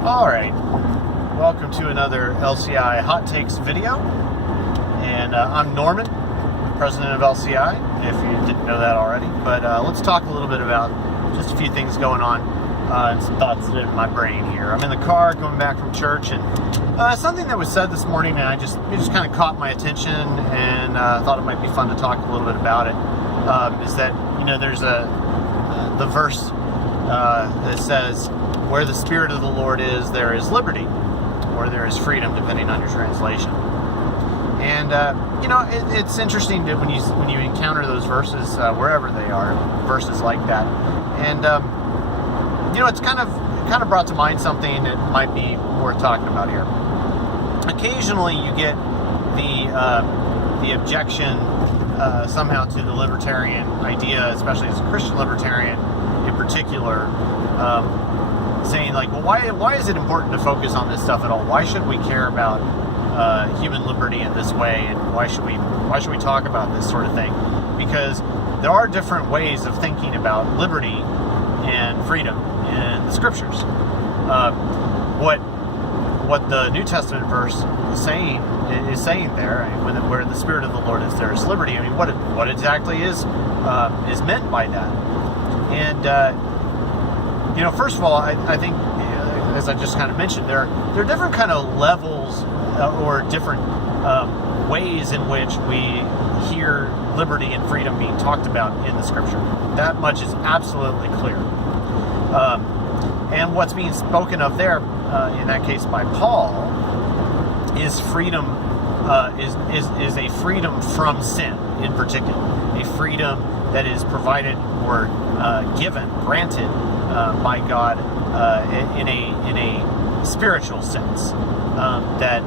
Alright, welcome to another LCI Hot Takes video, and I'm Norman, president of LCI, if you didn't know that already, but let's talk a little bit about just a few things going on and some thoughts in my brain here. I'm in the car going back from church, and something that was said this morning, and it just kind of caught my attention, and thought it might be fun to talk a little bit about it, is that, there's the verse that says, where the Spirit of the Lord is, there is liberty, or there is freedom, depending on your translation. And it's interesting that when you encounter those verses wherever they are, verses like that, and it's kind of brought to mind something that might be worth talking about here. Occasionally, you get the objection somehow to the libertarian idea, especially as a Christian libertarian in particular. Saying like, well, why is it important to focus on this stuff at all? Why should we care about human liberty in this way, and why should we talk about this sort of thing? Because there are different ways of thinking about liberty and freedom in the scriptures. What the New Testament verse is saying there, where the Spirit of the Lord is, there is liberty. I mean, what exactly is meant by that? And first of all, I think, as I just kind of mentioned, there are different kind of levels or different ways in which we hear liberty and freedom being talked about in the Scripture. That much is absolutely clear. And what's being spoken of there, in that case by Paul, is freedom, is a freedom from sin in particular, a freedom that is provided or granted by God in a spiritual sense, that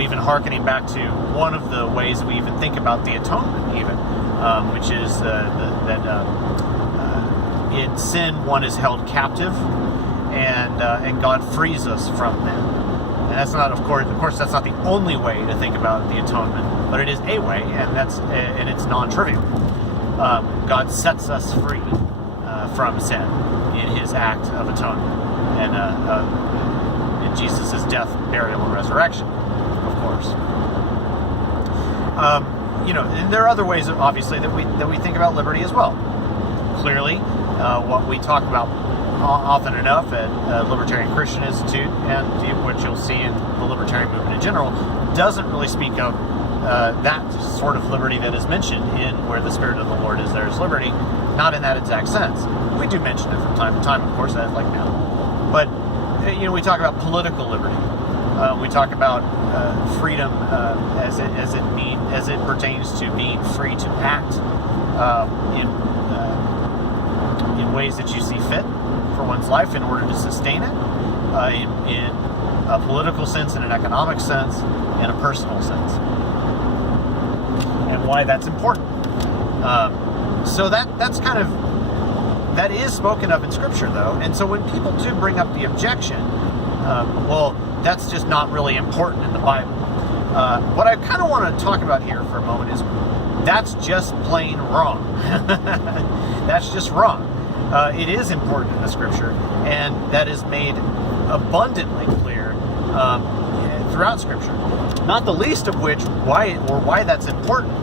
even hearkening back to one of the ways we even think about the atonement, even which is that in sin one is held captive, and God frees us from that. And that's not, of course, that's not the only way to think about the atonement, but it is a way, and it's non-trivial. God sets us free from sin in His act of atonement, and in Jesus' death, burial, and resurrection, of course. And there are other ways, obviously, that we think about liberty as well. Clearly, what we talk about often enough at Libertarian Christian Institute, and what you'll see in the libertarian movement in general, doesn't really speak of that sort of liberty that is mentioned in where the Spirit of the Lord is, there is liberty. Not in that exact sense. We do mention it from time to time, of course, like now. But we talk about political liberty. We talk about freedom as it pertains to being free to act in ways that you see fit for one's life in order to sustain it, in a political sense, in an economic sense, in a personal sense, and why that's important. So that's kind of, that is spoken of in Scripture, though. And so when people do bring up the objection, well, that's just not really important in the Bible. What I kind of want to talk about here for a moment is that's just plain wrong. That's just wrong. It is important in the Scripture, and that is made abundantly clear throughout Scripture. Not the least of which, why that's important,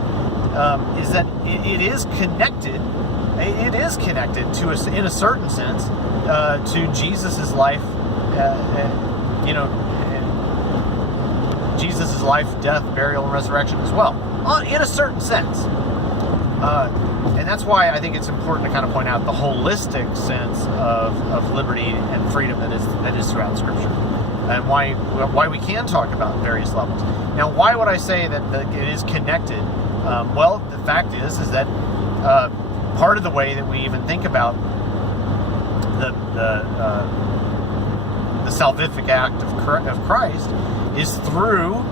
is that it is connected. It is connected to us in a certain sense to Jesus's life. Jesus's life, death, burial, and resurrection as well, in a certain sense. And that's why I think it's important to kind of point out the holistic sense of liberty and freedom that is throughout Scripture, and why we can talk about various levels. Now, why would I say that it is connected? Well, the fact is that part of the way that we even think about the salvific act of Christ is through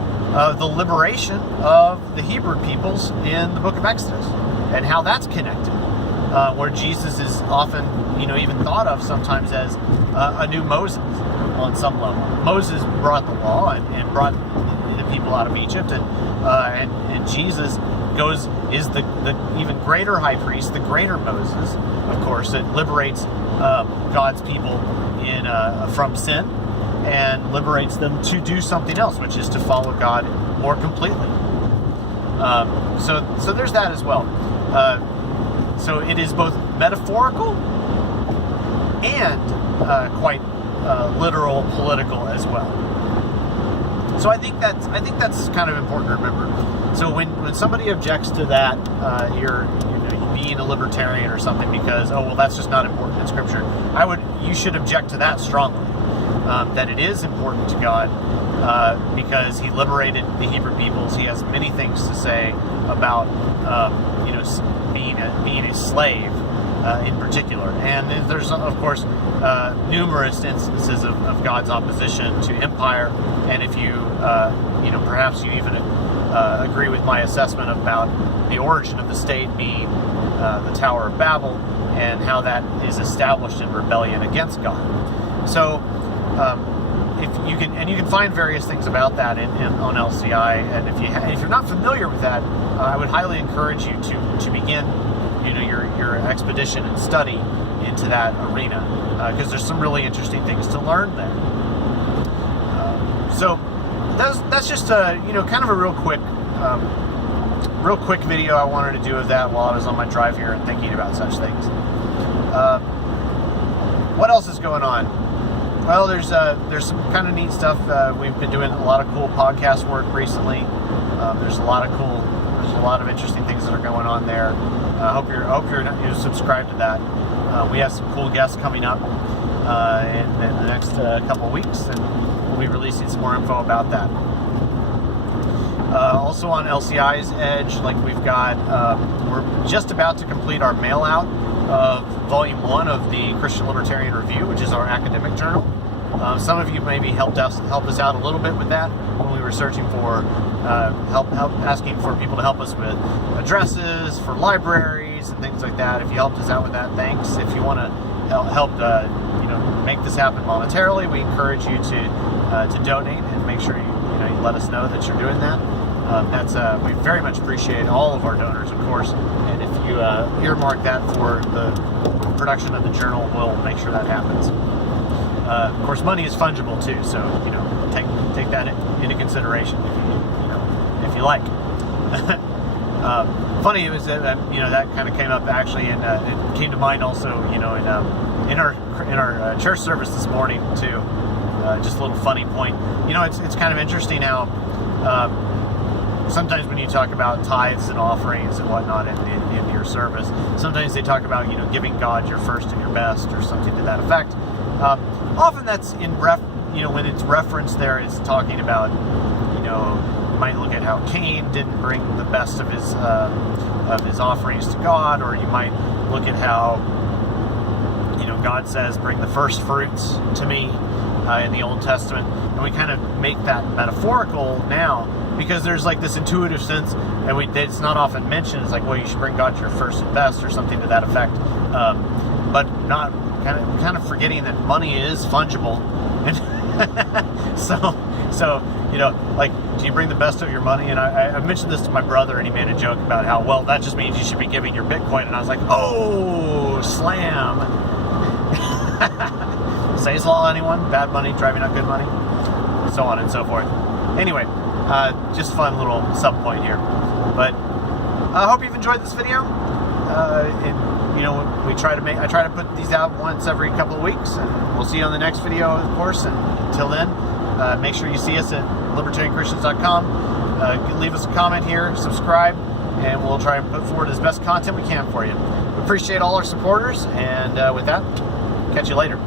the liberation of the Hebrew peoples in the book of Exodus, and how that's connected, where Jesus is often, even thought of sometimes as a new Moses on some level. Moses brought the law and brought the people out of Egypt, and Jesus is the even greater high priest, the greater Moses, of course, that liberates God's people in from sin and liberates them to do something else, which is to follow God more completely. So there's that as well. So it is both metaphorical and quite literal, political as well. So I think that's kind of important to remember. So when somebody objects to that, you're being a libertarian or something because, oh well, that's just not important in Scripture. You should object to that strongly. That it is important to God because He liberated the Hebrew peoples. He has many things to say about being a slave in particular. And there's of course numerous instances of God's opposition to empire. And if you perhaps you even agree with my assessment about the origin of the state being the Tower of Babel and how that is established in rebellion against God. So you can find various things about that on LCI, and if you're not familiar with that, I would highly encourage you to begin your expedition and study into that arena because there's some really interesting things to learn there. So that's just kind of a real quick video I wanted to do of that while I was on my drive here and thinking about such things. What else is going on? Well, there's some kind of neat stuff. We've been doing a lot of cool podcast work recently. There's a lot of interesting things that are going on there. I hope you're subscribed to that. We have some cool guests coming up in the next couple weeks, and we'll be releasing some more info about that. Also on LCI's Edge, we're just about to complete our mail out of Volume 1 of the Christian Libertarian Review, which is our academic journal. Some of you maybe helped us out a little bit with that when we were searching for asking for people to help us with addresses for libraries and things like that. If you helped us out with that, thanks. If you want to help make this happen monetarily, we encourage you to donate and make sure you let us know that you're doing that. We very much appreciate all of our donors, of course, and if you earmark that for the production of the journal, we'll make sure that happens. Of course, money is fungible too, so take that into consideration if you like. Funny, it was that that kind of came up actually, and it came to mind also in our church service this morning too. Just a little funny point. It's kind of interesting how sometimes when you talk about tithes and offerings and whatnot in your service, sometimes they talk about giving God your first and your best or something to that effect. Often that's when it's referenced there, it's talking about you might look at how Cain didn't bring the best of his offerings to God, or you might look at how God says, "Bring the first fruits to me." In the Old Testament, and we kind of make that metaphorical now because there's this intuitive sense, and it's not often mentioned. It's well, you should bring God your first and best, or something to that effect, but not kind of forgetting that money is fungible, and so do you bring the best of your money? And I mentioned this to my brother, and he made a joke about how, well, that just means you should be giving your Bitcoin, and I was like, oh, slam. Say's law, anyone? Bad money driving up good money, so on and so forth. Anyway, just fun little sub point here. But I hope you've enjoyed this video. I try to put these out once every couple of weeks, and we'll see you on the next video, of course. And until then, make sure you see us at libertarianchristians.com. Leave us a comment here, subscribe, and we'll try and put forward as best content we can for you. We appreciate all our supporters, and with that, catch you later.